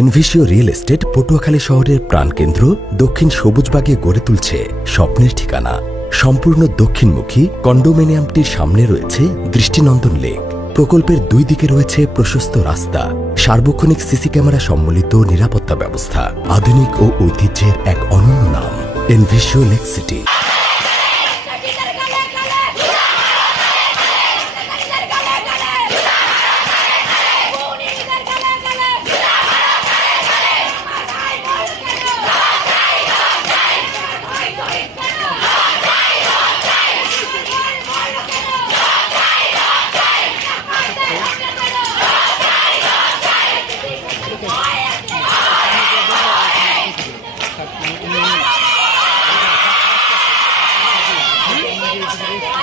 এনভিশিও real estate Patuakhali শহরের প্রাণকেন্দ্র দক্ষিণ সবুজবাগে গড়ে তুলছে স্বপ্নের ঠিকানা। সম্পূর্ণ দক্ষিণমুখী কন্ডোমিনিয়ামটির সামনে রয়েছে দৃষ্টিনন্দন লেক। প্রকল্পের দুই দিকে রয়েছে প্রশস্ত রাস্তা, সার্বক্ষণিক সিসি ক্যামেরা সম্মিলিত নিরাপত্তা ব্যবস্থা, আধুনিক ও ঐতিহ্যের এক অনন্য নাম, এনভিসিও লেক সিটি। electricity.